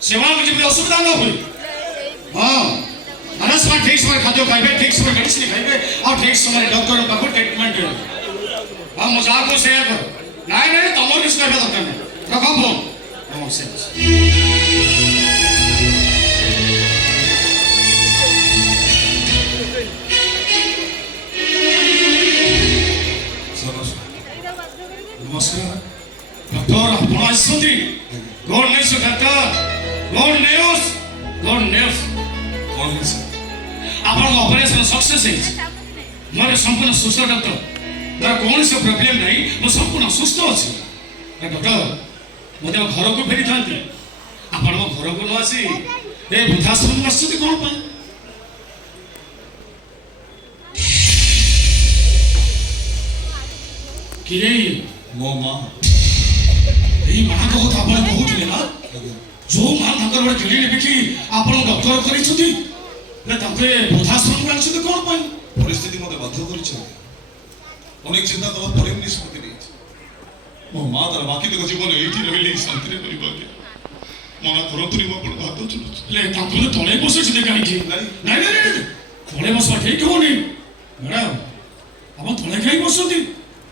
सेवा में असुविधा न हुए। हाँ अरे समय ठीक समय खाद्य खाइबे, ठीक समय मेडिसिन खाइबे और ठीक समय डॉक्टर पाखु ट्रीटमेंट। हाँ मजाक को शेयर कर नाई नाई तमर किस करबे दरकार नहीं। रखो फोन नमस्ते। नमस्कार डॉक्टर आपण आसुदी good news doctor good news good news कौन है सर? आपण ऑपरेशन सक्सेस है। मोर संपूर्ण सुस्थ डॉक्टर तार कौन से प्रॉब्लम नहीं मो संपूर्ण सुस्थ अछि डॉक्टर। मते घर को फेरी थांती आपण मो घर को न आसी ए वृद्धाश्रम आसुदी कोन पई किए मो माँ यही माँ को तो आपण कहउथिले ना जो माँ ताकर बड़े क्लिनिक बिकी आपण डॉक्टर करिसुदी ले ताके वृद्धाश्रम को आसुदी कोन पई परिस्थिति मते बाध्य करिछथि। अनेक चिंता कला परे निष्पत्ति नेछि। मो माँ तार बाकी तक जीवन एठी रहिली शांति रे परिबा के मना करतुनी मो पण हाथ चलु ले ताके तळे बसछि दे काहे की नहीं नहीं नहीं तळे बसवा ठीक होनी मैडम अब तळे काहे बसुती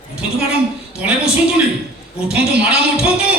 उठंतु मैडम तळे बसंतुनी उठंतु मैडम उठंतु।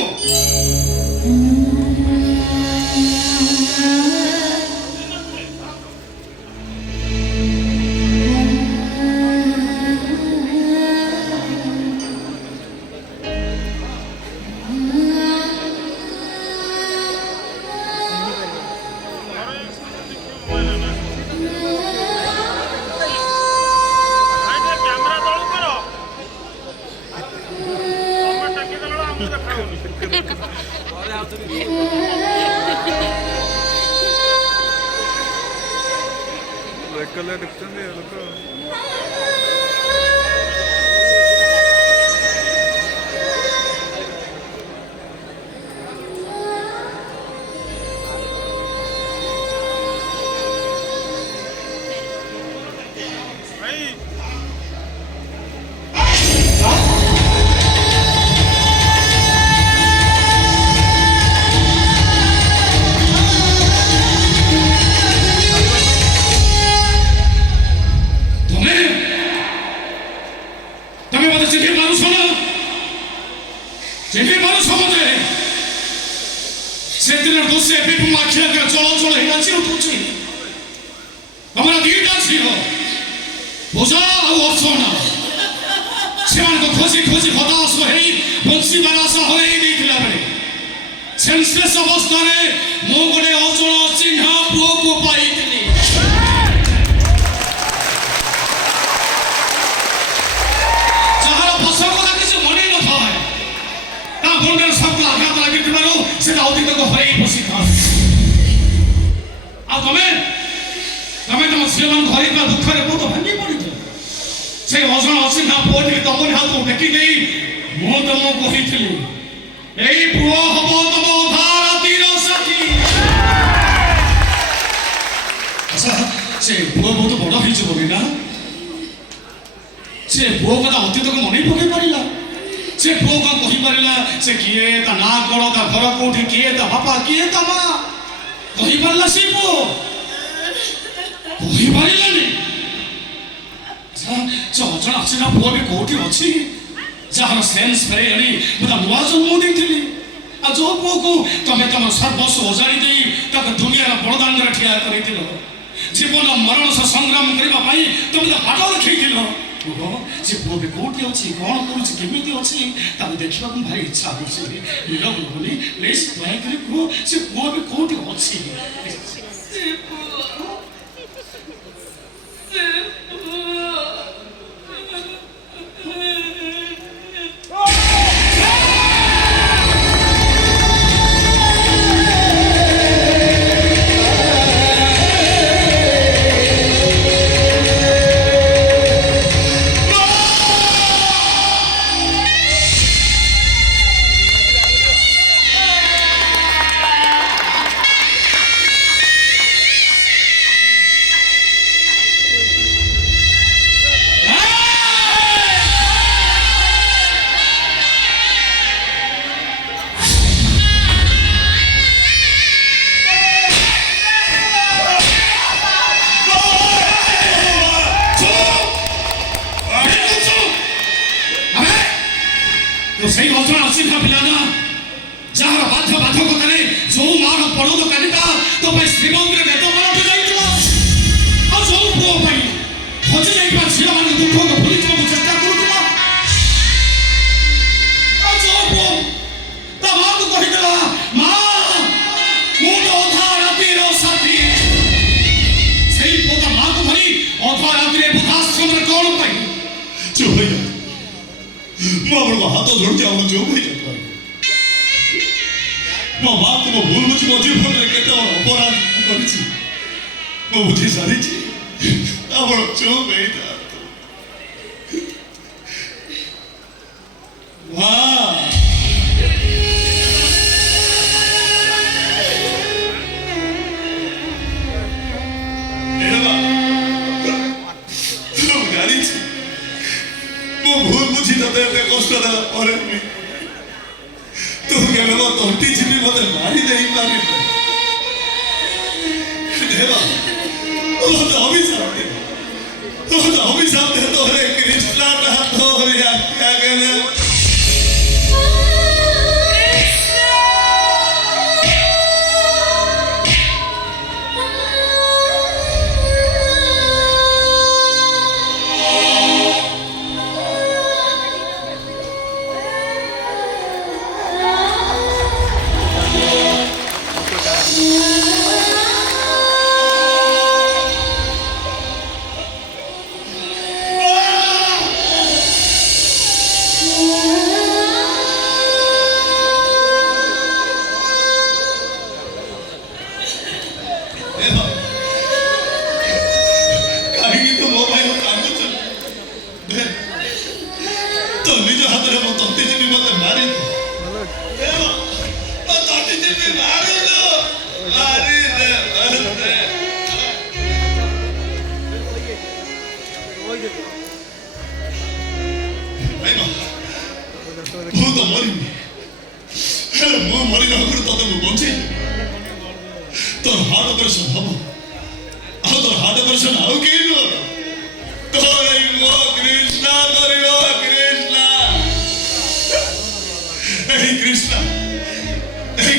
जीवन मरण सह संग्राम करने तुम तो हाथ रखी से पुओ भी कौटी अच्छी कौन करमी अच्छी देखा भारी इच्छा होनी प्लीज दयाकोरी पुओ से पुओ भी कौटी अच्छी ଶ୍ରୀମନ୍ଦିର ନେତ ପାଲଟି ଯାଇଥିଲା। ଆଉ ଯୋଉ ପୁଅ ପାଇଁ ହଜି ଯାଇଥିବା ଝିଅମାନଙ୍କ ଦୁଃଖକୁ ଭୁଲିଯିବାକୁ ଚେଷ୍ଟା କରୁଥିଲା। ଆଉ ଯୋଉ ପୁଅ ତା ମାଆକୁ କହିଥିଲା, ମା ମୁଁ ତ ଅଧା ରାତିର ସାଥୀ। ସେଇ ପୁଅ ତା ମାଆକୁ ଧରି ଅଧା ରାତିରେ ବୃଦ୍ଧାଶ୍ରମରେ କଣ ପାଇଁ? ଚୁପ ହେଇଯାଅ। ମୁଁ ଆପଣଙ୍କ ହାତ ଯୋଡୁଛି, ଆପଣ ଚୁପ ହେଇଯାଅ। ମୋ ମାଆକୁ ମୋ ଭୁଲ ବୁଝି ମୋ ଜୀବନରେ କେତେ ଅପରାଧ କରିଛି ମୁଁ ବୁଝି ସାରିଛି। ଆପଣ ଚୁପ ହେଇଯାଆନ୍ତୁ। ମା ମୁଁ ଜାଣିଛି ମୋ ଭୁଲ ବୁଝି ତତେ ଏତେ କଷ୍ଟ ଦେଲା ପରେ ବି ତୁ କେବଳ ତଣ୍ଟି ଚିପି ମତେ ମାରି ଦେଇପାରିବୁ। ଦେବା ମତେ ଅଭିଶାପ ଦେ, ମତେ ଅଭିଶାପ ଦେ। ତୋରେ କୃଷ୍ଣଟା ତୋରି ଆଖି ଆଗରେ तो निज हाथ में मो तंती जी मते मारे तंती जी मारे लो मारी दे भाई मां वो तो मरी मो मरी ना कर तो मो बंची तो हार्ट ऑपरेशन हम आ तो हार्ट ऑपरेशन आउ के नो तो मो कृष्णा करियो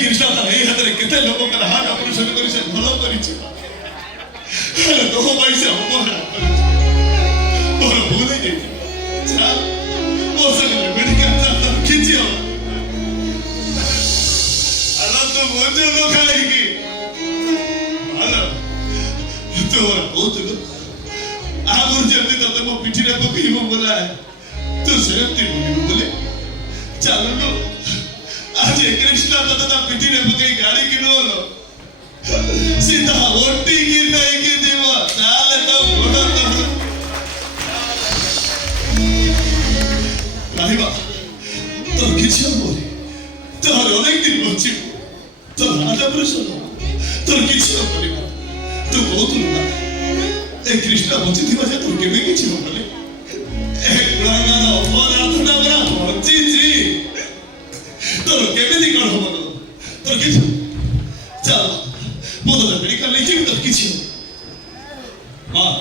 कृष्णा तार ये हाथ में केते लोक का हार्ट ऑपरेशन करी से भलो करी छै तो पैसा मोरा मोर भूल गई जा ओ से मेडिकल तो खींचियो अल्लाह तो मुझे लोग आएगी हेलो तो बहुत लोग आगुर जल्दी तते मो पिठी रे पकी मो बोला तो सेफ्टी बोले चलो नो आज कृष्णा तता पिठी रे पकी गाड़ी किनोलो सीधा ओटी की नहीं की दीवा चाल तो बोला तो राहिबा तो किछ बोली तो अनेक दिन बची तो राजा प्रश्न तो किछ बोली तो बहुत लुना ए कृष्णा बची थी बजे तो केबे किछ बोले एक गुणागार अपराध ना बरा बची जी तो केबे दी कर हो तो किछ चल बोलो तो मेडिकल लेके तो किछ हां